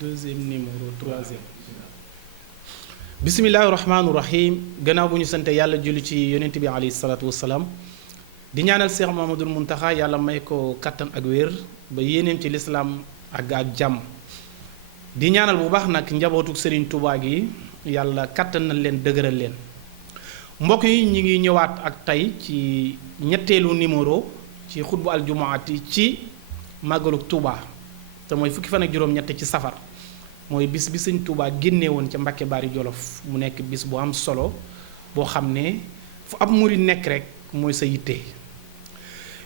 deuxième numéro troisième. bismillaahi rahmaani rahim gannaaw bu ñu sante yàlla julli ci yonent bi alayhi salaatu wassalaam di ñaanal Cheikh Mamadul Muntaxa yàlla may ko kattan ak wér ba yéeneem ci lislaam ak jàmm. di ñaanal bu baax nag njabootu Serigne Touba gi yàlla kattan na leen dëgëral leen. mbokk yi ñi ngi ñëwaat ak tey ci ñetteelu numéro ci xutbu aljumaati ci màggalu Touba te mooy fukki fan ak juróom-ñett ci safar. mooy bis bi sëñ Touba génne woon ca Mbàkke Bari Jolof mu nekk bis bu am solo boo xam ne fu ab murid nekk rek mooy sa yitte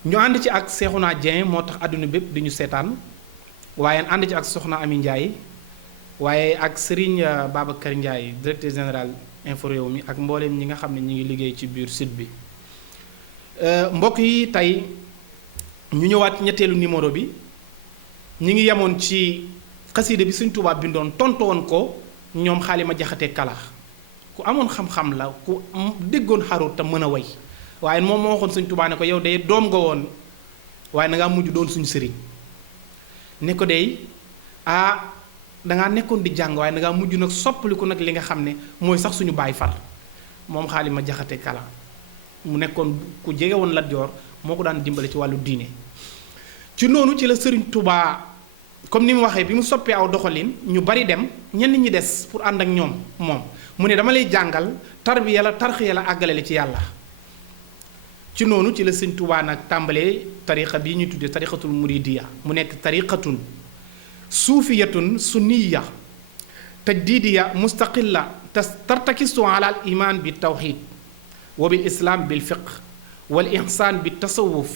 ñu ànd ci ak Seexuna Dieng moo tax àdduna bépp di ñu seetaan waaye ànd ci ak Soxna Ami Ndiaye waaye ak Serigne Babacar Ndiaye directeur général Infos Rewmi ak mbooleem ñi nga xam ne ñi ngi liggéey ci biir site bi mbokk yi tey ñu ñëwaat ñetteelu numéro bi ñi ngi yemoon ci xasiida bi Sëñ Tuubaa bindoon tontu woon ko ñoom Xaalima Jaxate Kala ku amoon xam-xam la ku déggoon xarut te mën a way waaye moom moo waxoon Sëñ Tuubaa ne ko yow de doom nga woon waaye dangaa mujj doon suñu sëriñ ne ko de dangaa nekkoon di jàng waaye dangaa mujj nag soppaliku nag li nga xam ne mooy sax suñu baay far moom Xaalima Jaxate Kala mu nekkoon ku jege woon Lat Joor moo ko daan dimbale ci wàllu diine ci noonu ci la Sëriñ Tuubaa comme ni mu waxee bi mu soppee aw doxalin ñu bari dem ñenn ñi des pour ànd ak ñoom moom mu ne dama lay jàngal tarbiya la tarxiya la àggale la ci yàlla ci noonu ci la Sëñ Tuubaa nag tàmbalee tariqa bii ñuy tuddee tariqatul muridiya mu nekk tariqatun suufiyatun sunniya tajdidiya mustaqilla tartakisu ala al iman bi tawxid wa bil islam bil fiqh wal ihsan bi tasawuf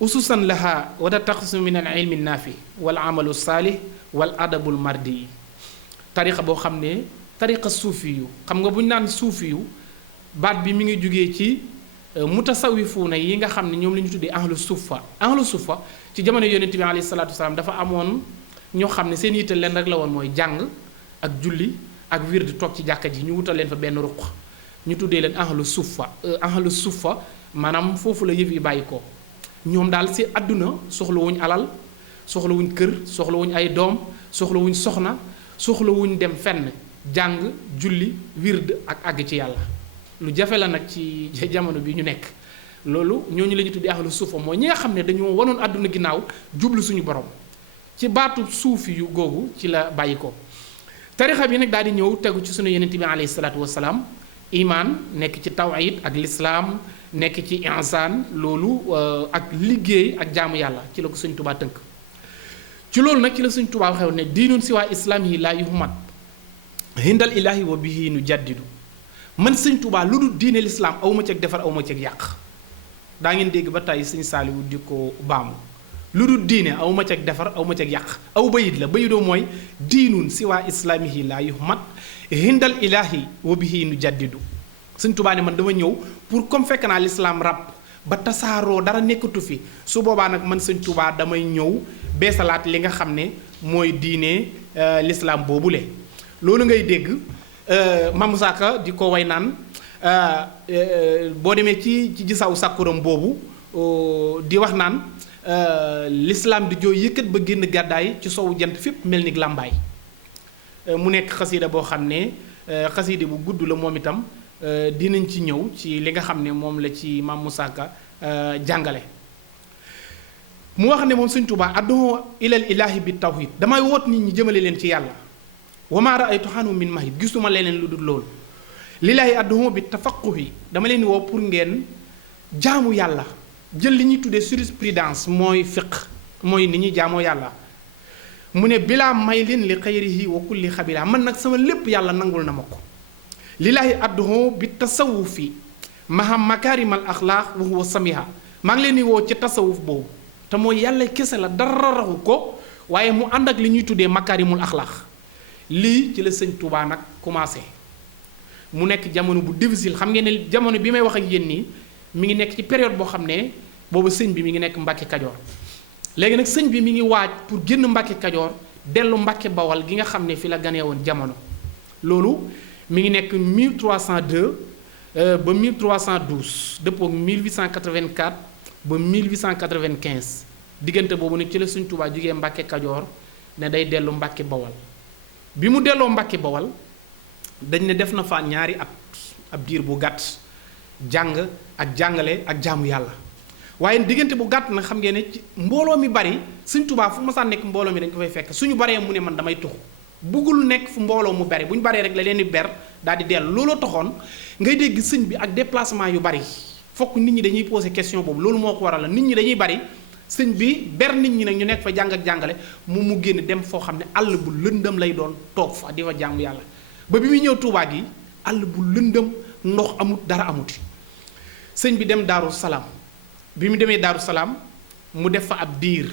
ususan laha wa taxasu min al ilmi naafi wal amalu saalih wal adabul mardi tariqa boo xam ne tariqa suufi yu xam nga bu ñu naan suufi yu baat bi mi ngi jugee ci mutasawifuuna yi nga xam ne ñoom la ñu tuddee ahlu sufa ci jamono yonent bi alayhi salaatu wasalaam dafa amoon ñoo xam ne seen yitte leen rek la woon mooy jàng ak julli ak wird toog ci jàkka ji ñu wutal leen fa benn ruq ñu tuddee leen ahlu sufa maanaam foofu la yëf yi bàyyi ko ñoom daal si àdduna soxlawuñ alal soxlawuñ kër soxlawuñ ay doom soxlawuñ soxna soxlawuñ dem fenn jàng julli wird ak àgg ci yàlla lu jafe la nag ci jamono bi ñu nekk loolu ñooñu la ñu tuddee ahlu suufa mooy ñi nga xam ne dañoo wanoon àdduna ginnaaw jublu suñu borom ci baatu suufi yu googu ci la bàyyi ko tarixa bi nag daal di ñëw tegu ci sunu yonent bi alayhi salaatu wasalaam imaan nekk ci tawhid ak lislaam nekk ci insaan loolu ak liggéey ak jaamu yàlla ci la ko Sëñ Tuubaa tënk ci loolu nag ci la Sëñ Tuubaa waxew ne diinun si waa islaam yi laa yuhmat hindal ilaahi wa bihi nu jaddidu man Sëñ Tuubaa lu dul diine lislaam aw ma ceeg defar aw ma ceeg yàq daa ngeen dégg ba tey Sëñ Saaliwu di ko baamu lu dul diine aw ma ceeg defar aw ma ceeg yàq aw bayit la bayitoo mooy diinun si waa islaamihi laa yuhmat hindal ilaahi wa bihi nu jaddidu Sëñ Tuubaa ne man dama ñëw pour comme fekk naa lislaam ràpp ba tasaaroo dara nekkatu fi su boobaa nag man Sëñ Tuubaa damay ñëw beesalaat li nga xam ne mooy diine lislaam boobule loolu ngay dégg Maam Saaka di ko way naan boo demee ci gisaw sàkkuram boobu di wax naan lislaam di jooy yëkkat ba génn gàddaay ci sowu jant fépp mel ni làmbaay mu nekk xasiida boo xam ne xasiida bu gudd la moom itam dinañ ci ñëw ci li nga xam ne moom la ci Maam Moussa Ka jàngale mu wax ne moom Sëñ Tuubaa adduhu ilal ilaahi bi tawhid damay woot nit ñi jëmale leen ci yàlla wa maa ra'aytu xanu min mahid gisuma leneen lu dul loolu lillaahi adduhu bi tafaqquhi dama leen woo pour ngeen jaamu yàlla jël li ñuy tuddee jurisprudence mooy fiqh mooy ni ñuy jaamoo yàlla mu ne bilaa may leen li xayrihi wa kulli xabila man nag sama lépp yàlla nangul na ma ko lillaahi adduhu bi tasawufi maham makaarimal axlaaq wa huwa samiha maa ngi leen di woo ci tasawuf boobu te mooy yàlla kese la dara raxu ko waaye mu ànd ak li ñuy tuddee makaarimul axlaaq lii ci la Sëñ Tuubaa nag commencé mu nekk jamono bu difficile xam ngeen ne jamono bi may wax ak yéen nii mi ngi nekk ci période boo xam ne boobu sëñ bi mi ngi nekk Mbàkke Kajoor léegi nag sëñ bi mi ngi waaj pour génn Mbàkke Kajoor dellu Mbàkke Bawal gi nga xam ne fi la ganee woon jamono loolu mi ngi nekk 1302 ba 1312 dëppoo 1884 ba 1895 diggante boobu nag ci la Sëñ Tuubaa jógee Mbàkke Kajoor ne day dellu Mbàkke Bawal bi mu delloo Mbàkke Bawal dañ ne def na fa ñaari at ab diir bu gàtt jàng ak jàngale ak jaamu yàlla waaye diggante bu gàtt nag xam ngeen ne ci mbooloo mi bari Sëñ Tuubaa fu masaan nekk mbooloo mi dañ ko fay fekk suñu baree mu ne man damay tuxu buggul nekk fu mbooloo mu bari bu ñu baree rek la leen di ber daal di dellu looloo taxoon ngay dégg sëñ bi ak déplacement yu bari fokk nit ñi dañuy poser question boobu loolu moo ko waral la nit ñi dañuy bari sëñ bi ber nit ñi nag ñu nekk fa jàng ak jàngale mu génn dem foo xam ne àll bu lëndëm lay doon toog fa di fa jaamu yàlla ba bi muy ñëw Tuubaa gi àll bu lëndëm ndox amut dara amuti sëñ bi dem Daaru Salaam bi mu demee Daaru Salaam mu def fa ab diir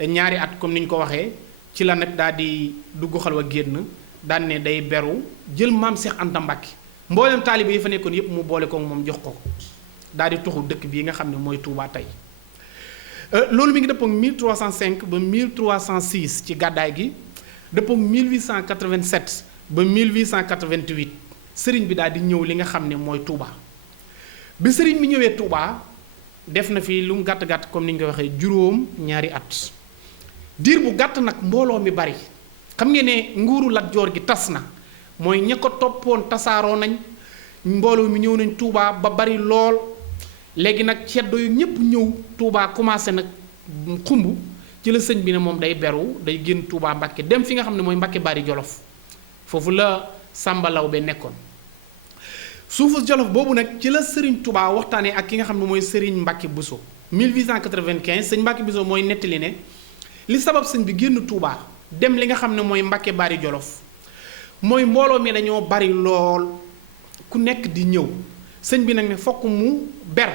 ñaari at comme ni ñu ko waxee ci la nag daal di dugg xalwa génn daan ne day beru jël maam Cheikh Anta Mbàkke mboolem taalibe yi fa nekkoon yépp mu boole ko moom jox ko daal di tuxu dëkk bii nga xam ne mooy Touba tey loolu mi ngi dëppook 1305 ba 1306 ci gàddaay gi dëppook 1887 ba 1888 sëriñ bi daal di ñëw li nga xam ne mooy Touba bi sëriñ bi ñëwee Touba def na fi lu mu gàtt-gàtt comme ni ñu ko waxee juróom ñaari at diir bu gàtt nag mbooloo mi bari xam ngeen ne nguuru Lat Joor gi tas na mooy ña ko toppoon tasaaroo nañ mbooloo mi ñëw nañ Touba ba bari lool léegi nag ceddo yu ñëpp ñëw Touba commencé nag xumb ci la sëñ bi ne moom day beru day génn Touba Mbàkke dem fi nga xam ne mooy Mbàkke Bari Jolof foofu la Sàmba Lawbe nekkoon suufu Jolof boobu nag ci la Serigne Touba waxtaanee ak ki nga xam ne mooy Serigne Mbacke Bousso 1895 sëñ Mbacke Bousso mooy nettali ne li sabab sëñ bi génn Touba dem li nga xam ne mooy Mbacke Bari Jolof mooy mbooloo mi dañoo bari lool ku nekk di ñëw sëñ bi nag ne fokk mu ber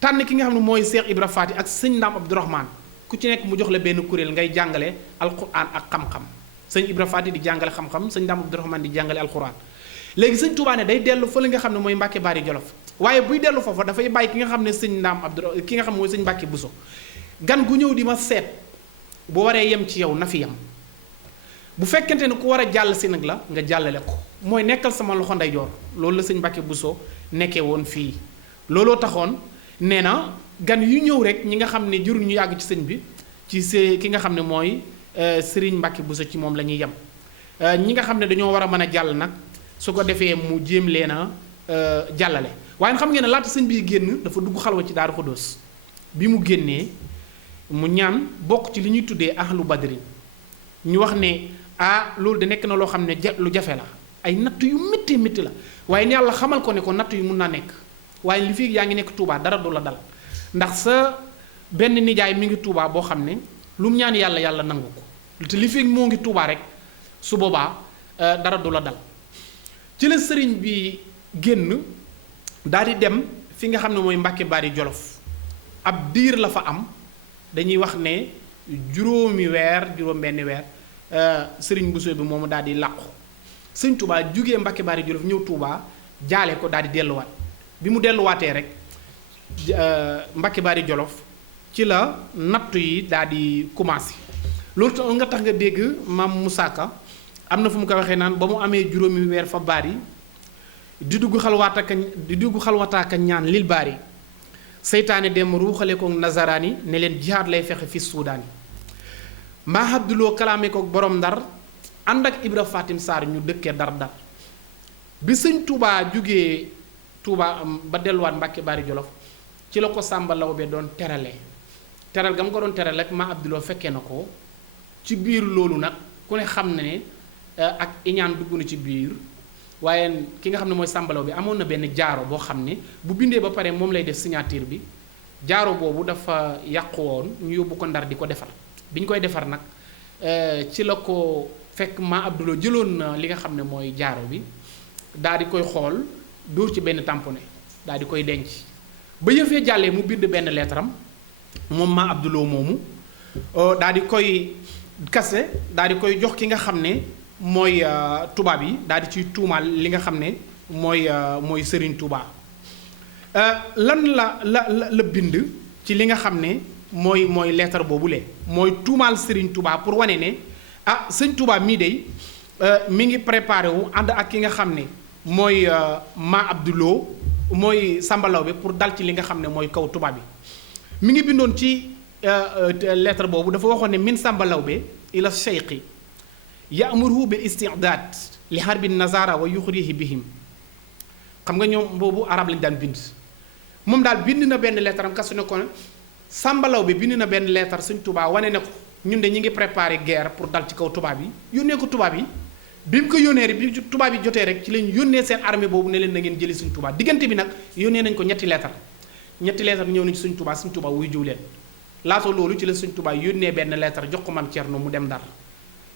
tànn ki nga xam ne mooy Cheikh Ibra Faty ak sëñ Ndaam Abdourahmane ku ci nekk mu jox la benn kuréel ngay jàngale alquran ak xam-xam sëñ Ibra Faty di jàngale xam-xam sëñ Ndaam Abdourahmane di jàngale alquran léegi sëñ Touba ne day dellu fa li nga xam ne mooy Mbàkke Bari Jolof waaye buy dellu foofa dafay bàyyi ki nga xam ne sëñ Ndaam Abdou ki nga xam ne mooy sëñ Mbàkke Bousso gan gu ñëw di ma seet bu waree yem ci yow na fi yem bu fekkente ne ku war a jàll si nag la nga jàllale ko mooy nekkal sama loxo ndeyjoor loolu la sëñ Mbàkke Bousso nekkee woon fii looloo taxoon nee na gan yu ñëw rek ñi nga xam ne jurul ñu yàgg ci sëñ bi ci ki nga xam ne mooy Sëriñ Mbàkke Bousso ci moom la ñuy yem ñi nga xam ne dañoo war a mën a jàll nag su ko defee mu jéem leen a jàllale waaye xam ngeen ne laata sëñ bi génn dafa dugg xalwa ci Daaru Xuddoos bi mu génnee mu ñaan bokk ci li ñuy tuddee ahlu badrin ñu wax ne loolu de nekk na loo xam ne lu jafe la ay natt yu métti métti la waaye ni yàlla xamal ko ne ko natt yu mun naa nekk waaye li fi yaa ngi nekk Touba dara du la dal ndax sa benn nijaay mi ngi Touba boo xam ne lu mu ñaan yàlla yàlla nangu ko te li fi moo ngi Touba rek su boobaa dara du la dal ci la sëriñ bi génn daal di dem fi nga xam ne mooy Mbàkke Bari Jolof ab diir la fa am dañuy wax ne juróomi weer juróom-benni weer sëriñ Bousso bi moomu daal di làqu sëñ Touba jugee Mbàkke Bari Jolof ñëw Touba jaale ko daal di delluwaat bi mu delluwaatee rek Mbàkke Bari Jolof ci la nattu yi daal di commencé loolu tax nga tax nga dégg maam Moussa Ka am na fu mu ko waxee naan ba mu amee juróomi weer fa baari di dugg xalwataaka ñaan lil baari seytaane dem ruuxale ko nazaraani ne leen jihaad lay fexe fi suudaani maa abduloo kalaame ko borom ndar ànd ak Ibra Fatim Sarr ñu dëkkee dar bi sëñ Touba jugee Touba ba delluwaat Mbàkke Bari Jolof ci la ko Sàmba Lawbe doon terale teral ga mu ko doon teral rek maa abduloo fekkee na ko ci biir loolu nag ku ne xam ne ak iñaan dugg na ci biir waaye ki nga xam ne mooy Sàmba Lawbe bi amoon na benn jaaro boo xam ne bu bindee ba pare moom lay def signature bi jaaro boobu dafa yàqu woon ñu yóbbu ko Ndar di ko defar bi ñu koy defar nag ci la ko fekk maa abduloo jëloon na li nga xam ne mooy jaaro bi daal di koy xool dóor ci benn tamponné daal di koy denc ba yëfee jàllee mu bind benn leetaram moom maa abduloo moomu daal di koy kase daal di koy jox ki nga xam ne mooy tubaab yi daal di ciy tuumaal li nga xam ne mooy Serigne Touba lan la bind ci li nga xam ne mooy leetar boobule mooy tuumaal Serigne Touba pour wane ne sëñ Touba mii de mi ngi préparé wu ànd ak ki nga xam ne mooy ma Abdouloo mooy Sàmba Lawbe pour dal ci li nga xam ne mooy kaw tubaab yi mi ngi bindoon ci lettre boobu dafa waxoon ne min Sàmba Lawbe ila cheikhi ya'muruhu bil isti'daad li harbi nazara wa yuxrihi bihim. xam nga ñoom boobu arab lañu daan bind moom daal bind na benn lettre am kasu ne ko sàmbalaw bi bind na benn lettre Sëñ Tuubaa wane ne ko ñun de ñi ngi préparé guerre pour dal ci kaw tubaab yi yónnee ko tubaab yi. bi mu ko yónnee rek bi tubaab yi jotee rek ci lañ yónnee seen armée boobu ne leen na ngeen jëli Sëñ Tuubaa diggante bi nag yónnee nañ ko ñetti leetar ñëw nañ ci Sëñ Tuubaa wuy jiw leen laata loolu ci la Sëñ Tuubaa yónnee benn leetar jox ko Maam Cerno mu dem Ndar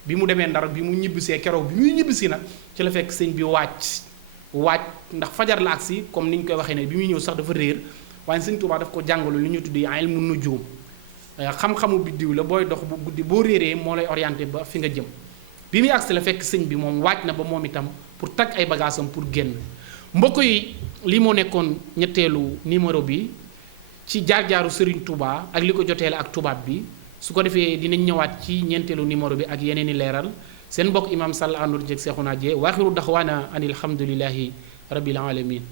bi mu demee Ndar bi mu ñibbisee keroog bi muy ñibbisi nag ci la fekk sëñ bi waaj ndax fajar la agsi comme ni ñu koy waxee ne bi muy ñëw sax dafa réer waaye Sëñ Tuubaa daf ko jàngalu li ñu tuddee ilmu nujuum xam-xamu biddiw la booy dox bu guddi boo réeree moo lay orienté ba fi nga jëm bi muy agsi la fekk sëñ bi moom waaj na ba moom itam pour tag ay bagaasam pour génn mbokk yi lii moo nekkoon ñetteelu numéro bi ci jaar-jaaru Serigne Touba ak li ko jotee la ak tubaab bi su ko defee dinañ ñëwaat ci ñeenteelu numéro bi ak yeneen i leeral seen mbokk imam Sall àndoon jeeg Seexuna Jee waaxiru daxwaana an alhamdulillahi rabbil alamin